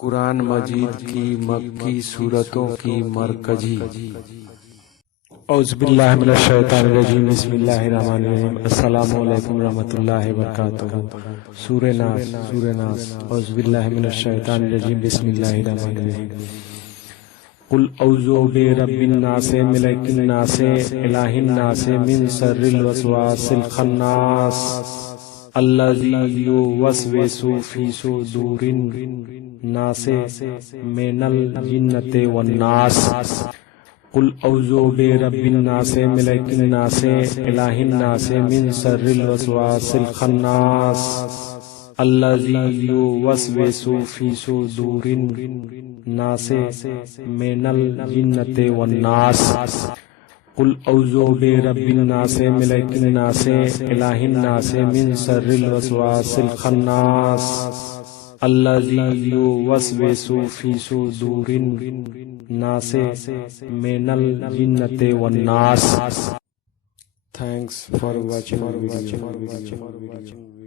قرآن مجید کی مکی سورتوں کی مرکزی اعوذ باللہ من الشیطان الرجیم بسم اللہ الرحمن الرحیم السلام علیکم ورحمۃ اللہ وبرکاتہ سورہ ناس اعوذ باللہ من الشیطان الرجیم بسم اللہ الرحمن الرحیم قل اعوذ برب الناس ملک الناس الہ الناس من شر الوسواس الخناس الذی یوسوس فی صدور الناس من الجنۃ والناس قل اعوذ برب الناس ملک الناس الہ الناس من شر الوسواس الخناس الذی یوسوس فی صدور الناس من الجنۃ والناس قل اعوذ برب الناس ملک الناس الہ الناس من شر الوسواس الخناس الذی یوسوس فی صدور الناس من الجنۃ والناس. Thanks for watching video.